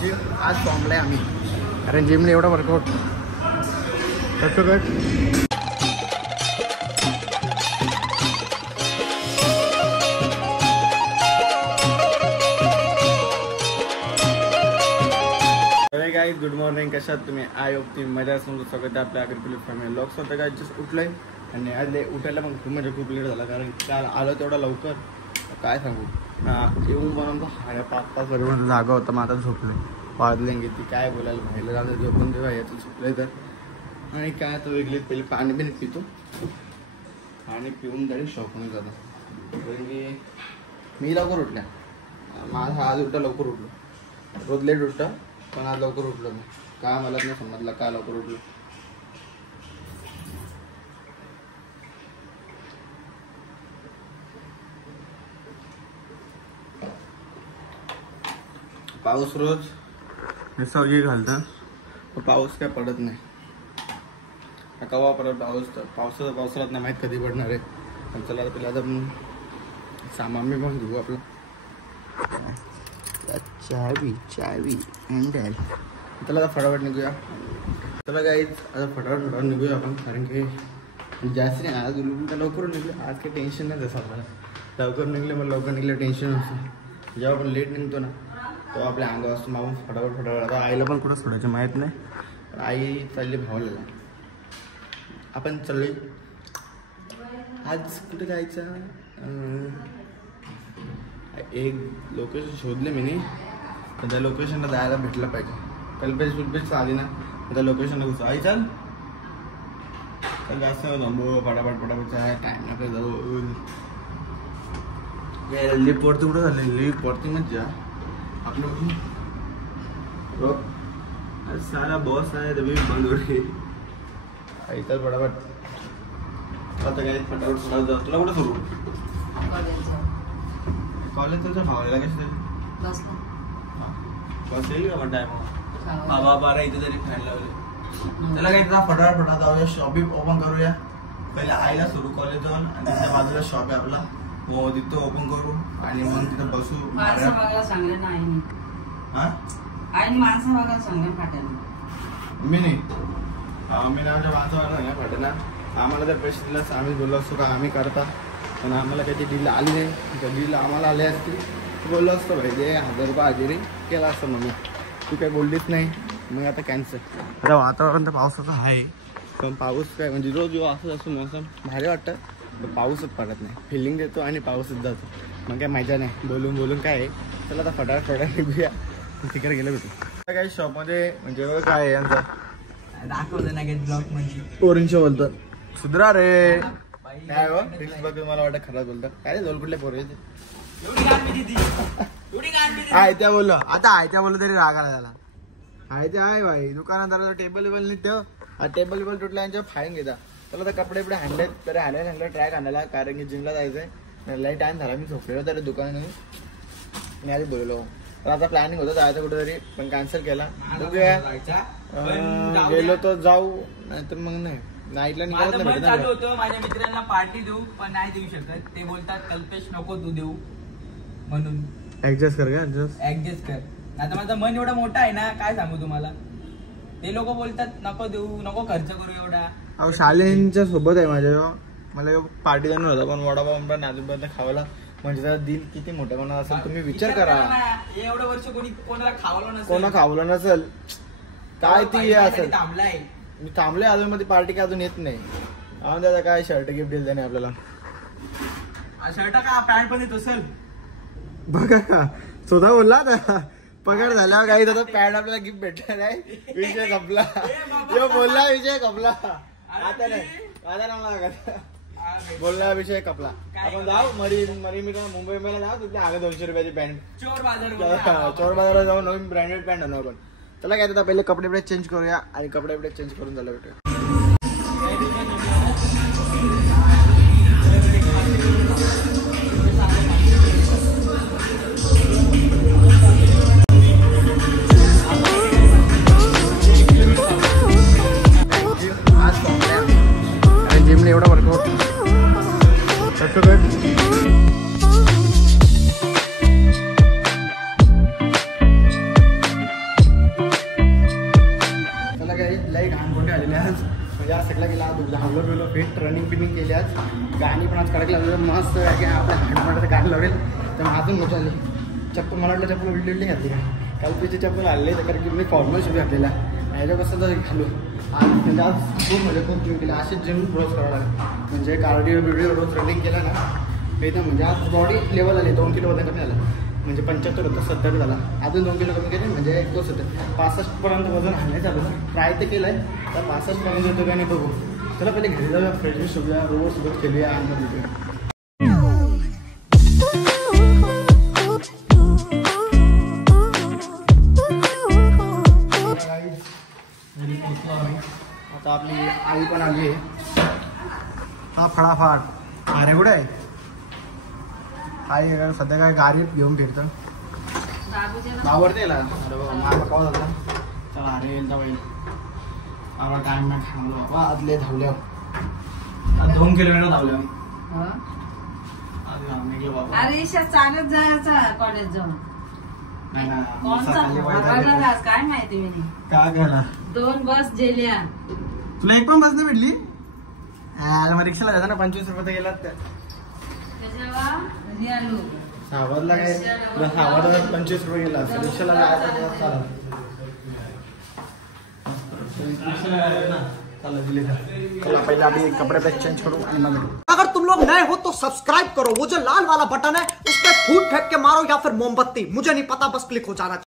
Gym आज फॉर्मला आहे आम्ही, कारण जिमने एवढा workout cut guys good morning. कशा आहात तुम्ही? आय होप तुम्ही मजा असून सगळं ते आपल्या अग्रिकल्चर फॅमिली ब्लॉग स्वतः काय जस्ट उठलंय आणि आज उठायला पण खूप म्हणजे खूप लेट झाला, कारण काल आलं तेवढा लवकर काय सांगू येऊन बनवून 5:30 बरोबर जागा होता. मग आता झोपले वाजले ती काय बोलायला बाहेर जाणं झोपून तेव्हा याचं झोपलंय तर. आणि काय तर वेगळी पहिले पाणी पण पितो, पाणी पिऊन तरी शॉपमध्ये जातो. कारण की मी लवकर उठल्या, माझा आज उठला लवकर उठलो, रोज लेट उठतं पण आज लवकर उठलो मी. काय मला नाही समजलं काय लवकर उठलो. पाऊस रोज निसर्गी घालतं, पाऊस काय पडत नाही. कवा पडत पाऊस, तर पावसाळ्यात नाही माहीत कधी पडणार आहे. पण चला पहिला तर सामान मी पण घेऊ आपलं. चावी हँडल. त्याला आता फटाफट निघूया. चला गाईज आता फटाफट निघूया आपण, कारण की जास्त नाही आज लवकर निघलं. आज काही टेन्शन नाही तसं आपल्याला. लवकर निघले मग लवकर निघलं टेन्शन असतं. जेव्हा आपण लेट निघतो ना तेव्हा आपल्या अंगावर असतो मागून फटाफट. आता आईला पण कुठं सोडायचं माहीत नाही, पण आई चालली भावलेला. आपण चाललोय आज कुठे जायचं. एक लोकेशन शोधले मी नाही, पण त्या लोकेशनला जायला भेटलं पाहिजे. कल्पेश आली ना त्या लोकेशनला घुसू. आई चाल जास्त थांबू फटाफट टाइम नका जाऊ. लिफ्ट वरती कुठं झालं, लिफ्ट वरती मज्जा आपलं सारा बॉस आहे तभी बंद हो रही. आई चल फटाफट. आता काय फटाफट जाऊ. तुला कुठं करू कॉलेज तुमच्या भावलेला कसं बस येईल का पण टाइम बाबा इथे तरी फॅन लावले. त्याला काही फटाफट जाऊया, शॉपिंग ओपन करूया. पहिले आईला सुरू कॉलेज जाऊन आणि त्याच्या बाजूला शॉप आहे आपला, हो तिथं ओपन करू आणि मग तिथं बसू. माणसं बघायला सांगलं ना आईने. आईने माणसं बघायला सांगलं फाट्याला. मी नाही आमच्या माणसं बघायला सांगा फाट्याला. आम्हाला जर पैसे दिलास आम्ही बोललो असतो का आम्ही करता, पण आम्हाला काही डील आली नाही. त्या डील आम्हाला आले असतील बोललो असतो भाई दे 1000 रुपये हजेरी केला असतं. मग तू काही बोललीच नाही, मग आता कॅन्सल. आता वातावरण तर पावसाचं आहे, पण पाऊस काय म्हणजे रोज असं असं मोसम भारी वाटतं, पण पाऊसच पडत नाही. फिलिंग देतो आणि पाऊसच जातो, मग काय मजा नाही. बोलून काय आहे. चला आता फटाफट निघूया, तिकडे गेलं भेटू. काही शॉपमध्ये म्हणजे काय आहे यांचं दाखवलं ना ब्लॉग म्हणजे पोरींशी बोलतात सुधरा रे. काय बघ मला वाटतं खराब बोलतात काय दोन कुठल्या पोरी आयत्या बोललो. आता आयत्या बोललो तरी राग आला त्याला. आयत्या आहे भाई दुकानदाराचा टेबल वेबल नाही ठेव. टेबल वेबल तुटला यांच्या फाईन घेता. त्याला तर कपडे बिडे हाणले तरी हाणायला सांगलं ट्रॅक आणायला, कारण की जिमला जायचंय. लई टाइम झाला, मी झोपलेलो तरी दुकानात मी आधी बोललो. तर आता प्लॅनिंग होतं जायचं कुठेतरी, पण कॅन्सल केला. गेलो तर जाऊ, नाहीतर मग नाही. नाईटला चालू होतं माझ्या मित्रांना पार्टी देऊ, पण नाही देऊ शकत. ते बोलतात कल्पेश नको तू देऊ म्हणून. ऍडजस्ट कर का ऍडजस्ट कर. आता माझं मन एवढा मोठा आहे ना काय सांगू तुम्हाला. ते लोक बोलतात नको देऊ, नको खर्च करू एवढा. अहो शालेंच्या सोबत आहे माझ्या. मला पार्टी देणार होता, पण वडापाव नाजूपर्यंत खावायला म्हणजे त्याचा दिल किती मोठं म्हणा असेल तुम्ही विचार करा. एवढं वर्ष कोणी कोणाला खावलं नसेल काय ती असेल. थांबलाय मी थांबले अजून मध्ये पार्टी काय अजून येत नाही. अजून त्याचा काय शर्ट गिफ्ट दिलं नाही आपल्याला. शर्ट का पॅन्ट पण येत असेल बघा का स्वतः बोलला आता पगार झाल्यावर काही त्याचा पॅन्ट आपल्याला गिफ्ट भेटला नाही. विषय संपला. बोलला विषय कपला. आता नाही आता नाव बोलला विषय कपला. आपण जाऊ मरी मी मुंबई मध्ये जाऊ तुझ्या आगे 200 रुपयाची पॅन्ट चोर बाजारात जाऊ नवीन ब्रँडेड पॅन्ट आणू आपण. चला काय आता पहिले कपडे बिडे चेंज करूया आणि कपडे बिडे चेंज करून झालं भेटूया. आज आणि जिमने एवढा वर्कआउट केली आज. गाणी पण आज कडक लागलं मस्त की आपल्या हाडमाटाचं गाणं लावलेल तर अजून मजा आली. चप्पल मला वाटलं चप्पल उलटी घातली का काल तिचे चप्पल आले कारण की मी फॉर्मल शूज घातलेला ह्याच्या कसं तर घालू आज म्हणजे आज खूप म्हणजे खूप जिम केली. असेच जिम रोज करावं लागेल म्हणजे कार्डिओ बिडिओ रोज रनिंग केला ना एकदम म्हणजे आज बॉडी लेवल आली 2 किलो वजन कमी झालं म्हणजे 75 होतं 70 झाला अजून 2 किलो कमी केले म्हणजे तोच होतं 65पर्यंत वजन हालणे चालू ट्राय तर केलं आहे तर 65पर्यंत होतं का नाही बघू. चला पहिले घरी जाऊया फ्रेश होऊया रोज सोबत खेळूया आनंद घेऊया. आता आपली आई पण आली आहे. हा फडाफाट अरे कुठे आहे आई सध्या काय गाडीत घेऊन फिरतं आवडते अरे बाबा माझा कवा झाला चला अरे येईल जाऊ आम्हाला टाइम नाही थांबलो बाबा आदले धावल्या 2 किलोमीटर धावल्या निघलो बाबा. अरे चालत जायचं कॉलेज जाऊन नाही ना कोणता काय माहिती मी काय केला 2 बस गेल्या तुला एक पण बस नाही भेटली मग रिक्षाला जाता ना 25 रुपये गेला सावधला काय सावधला 25 रुपये गेला रिक्षाला जायचं पहले अभी कपड़े पे चेंज करो. अगर तुम लोग नए हो तो सब्सक्राइब करो वो जो लाल वाला बटन है उस पर फूट फेंक के मारो या फिर मोमबत्ती मुझे नहीं पता बस क्लिक हो जाना चाहिए.